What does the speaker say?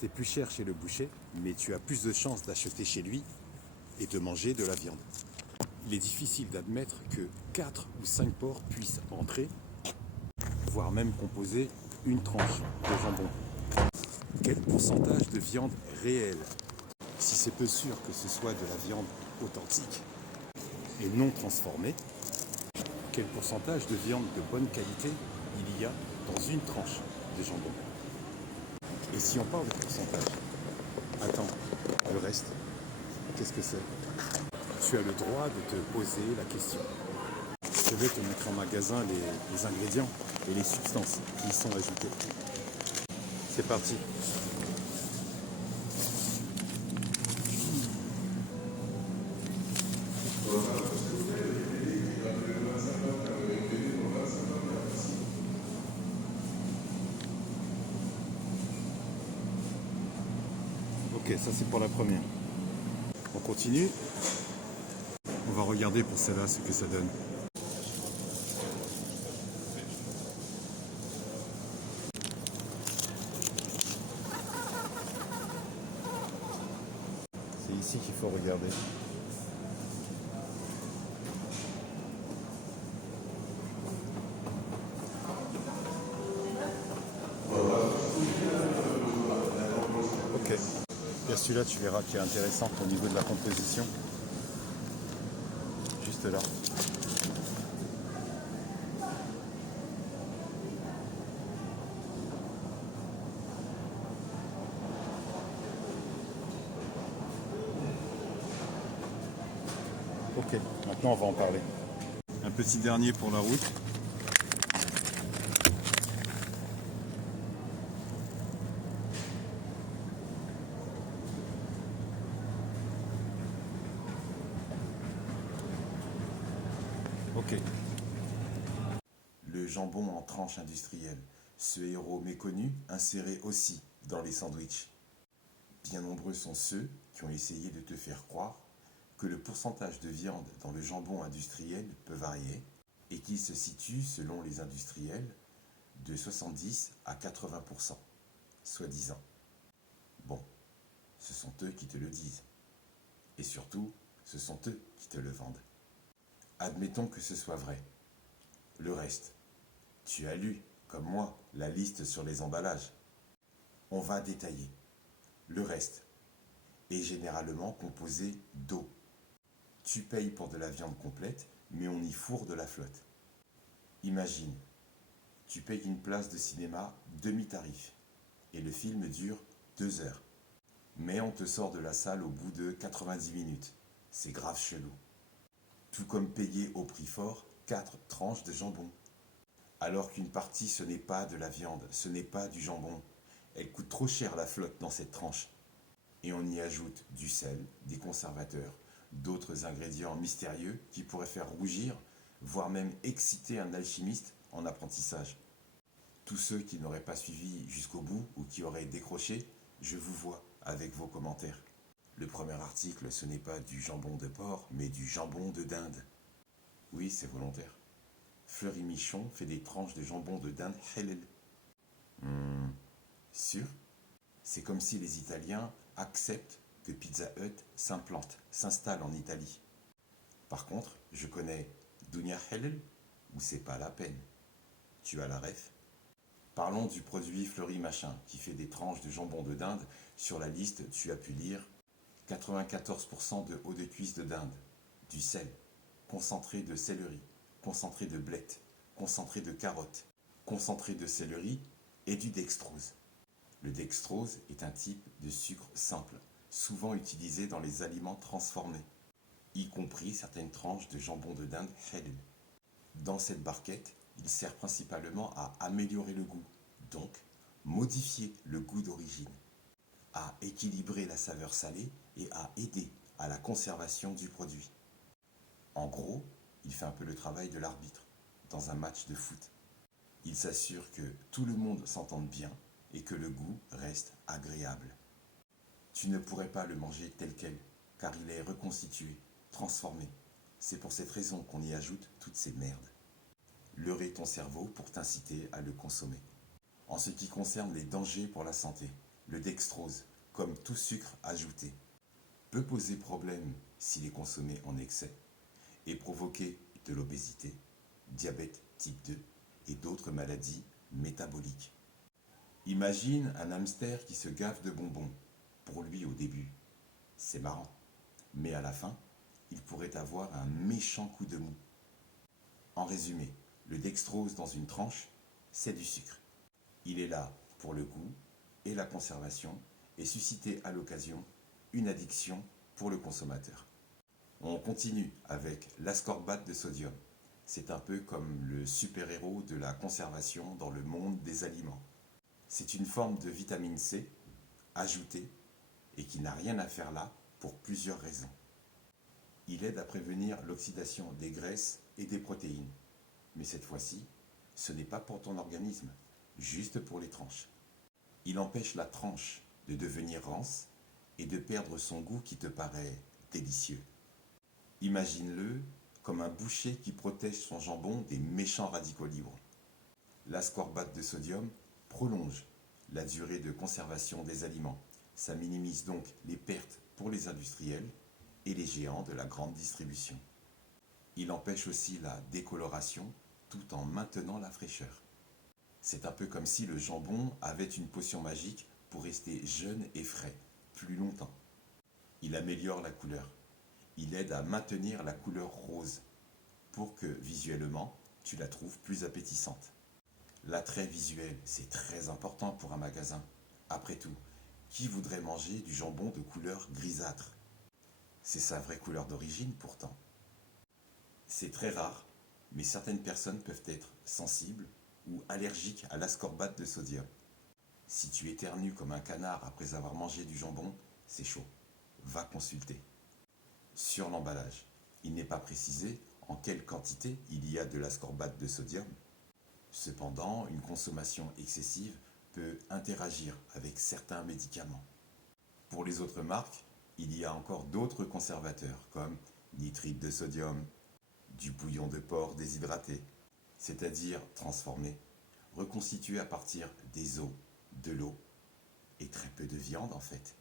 C'est plus cher chez le boucher, mais tu as plus de chances d'acheter chez lui et de manger de la viande. Il est difficile d'admettre que 4 ou 5 porcs puissent entrer, voire même composer une tranche de jambon. Quel pourcentage de viande réelle? Si c'est peu sûr que ce soit de la viande authentique et non transformée, quel pourcentage de viande de bonne qualité il y a dans une tranche de jambon? Et si on parle de pourcentage, attends, le reste, qu'est-ce que c'est? Tu as le droit de te poser la question. Je vais te mettre en magasin les ingrédients et les substances qui y sont ajoutées. C'est parti. Ok, ça c'est pour la première. On continue. On va regarder pour celle-là ce que ça donne. C'est ici qu'il faut regarder. Ok. Et celui-là, tu verras qui est intéressant au niveau de la composition. Juste là. Ok, maintenant on va en parler. Un petit dernier pour la route. Ok. Le jambon en tranche industrielle, ce héros méconnu inséré aussi dans les sandwichs. Bien nombreux sont ceux qui ont essayé de te faire croire que le pourcentage de viande dans le jambon industriel peut varier et qu'il se situe, selon les industriels, de 70 à 80%, soi-disant. Bon, ce sont eux qui te le disent. Et surtout, ce sont eux qui te le vendent. Admettons que ce soit vrai. Le reste, tu as lu, comme moi, la liste sur les emballages. On va détailler. Le reste est généralement composé d'eau. Tu payes pour de la viande complète, mais on y fourre de la flotte. Imagine, tu payes une place de cinéma demi-tarif et le film dure 2 heures. Mais on te sort de la salle au bout de 90 minutes. C'est grave chelou. Tout comme payer au prix fort 4 tranches de jambon. Alors qu'une partie, ce n'est pas de la viande, ce n'est pas du jambon. Elle coûte trop cher la flotte dans cette tranche. Et on y ajoute du sel, des conservateurs, d'autres ingrédients mystérieux qui pourraient faire rougir, voire même exciter un alchimiste en apprentissage. Tous ceux qui n'auraient pas suivi jusqu'au bout ou qui auraient décroché, je vous vois avec vos commentaires. Le premier article, ce n'est pas du jambon de porc, mais du jambon de dinde. Oui, c'est volontaire. Fleury Michon fait des tranches de jambon de dinde halal. Sûr? C'est comme si les Italiens acceptent que Pizza Hut s'implante, s'installe en Italie. Par contre, je connais Dunia Halal ou c'est pas la peine. Tu as la ref? Parlons du produit Fleury Machin qui fait des tranches de jambon de dinde. Sur la liste, tu as pu lire 94% de haut de cuisse de dinde, du sel, concentré de céleri, concentré de blettes, concentré de carottes, concentré de céleri et du dextrose. Le dextrose est un type de sucre simple, souvent utilisé dans les aliments transformés, y compris certaines tranches de jambon de dinde halal. Dans cette barquette, il sert principalement à améliorer le goût, donc modifier le goût d'origine, à équilibrer la saveur salée et à aider à la conservation du produit. En gros, il fait un peu le travail de l'arbitre dans un match de foot. Il s'assure que tout le monde s'entende bien et que le goût reste agréable. Tu ne pourrais pas le manger tel quel, car il est reconstitué, transformé. C'est pour cette raison qu'on y ajoute toutes ces merdes. Leurrer ton cerveau pour t'inciter à le consommer. En ce qui concerne les dangers pour la santé, Le dextrose, comme tout sucre ajouté, peut poser problème s'il est consommé en excès et provoquer de l'obésité, diabète type 2 et d'autres maladies métaboliques. Imagine un hamster qui se gave de bonbons. Pour lui au début, c'est marrant. Mais à la fin, il pourrait avoir un méchant coup de mou. En résumé, le dextrose dans une tranche, c'est du sucre. Il est là pour le goût et la conservation et susciter à l'occasion une addiction pour le consommateur. On continue avec l'ascorbate de sodium. C'est un peu comme le super-héros de la conservation dans le monde des aliments. C'est une forme de vitamine C ajoutée et qui n'a rien à faire là pour plusieurs raisons. Il aide à prévenir l'oxydation des graisses et des protéines. Mais cette fois-ci, ce n'est pas pour ton organisme, juste pour les tranches. Il empêche la tranche de devenir rance et de perdre son goût qui te paraît délicieux. Imagine-le comme un boucher qui protège son jambon des méchants radicaux libres. L'ascorbate de sodium prolonge la durée de conservation des aliments. Ça minimise donc les pertes pour les industriels et les géants de la grande distribution. Il empêche aussi la décoloration tout en maintenant la fraîcheur. C'est un peu comme si le jambon avait une potion magique pour rester jeune et frais plus longtemps. Il améliore la couleur. Il aide à maintenir la couleur rose pour que visuellement tu la trouves plus appétissante. L'attrait visuel, c'est très important pour un magasin. Après tout, qui voudrait manger du jambon de couleur grisâtre? C'est sa vraie couleur d'origine pourtant. C'est très rare, mais certaines personnes peuvent être sensibles ou allergiques à l'ascorbate de sodium. Si tu éternues comme un canard après avoir mangé du jambon, c'est chaud. Va consulter. Sur l'emballage, il n'est pas précisé en quelle quantité il y a de l'ascorbate de sodium. Cependant, une consommation excessive peut interagir avec certains médicaments. Pour les autres marques, il y a encore d'autres conservateurs comme nitrite de sodium, du bouillon de porc déshydraté, c'est-à-dire transformé, reconstitué à partir des os, de l'eau et très peu de viande en fait.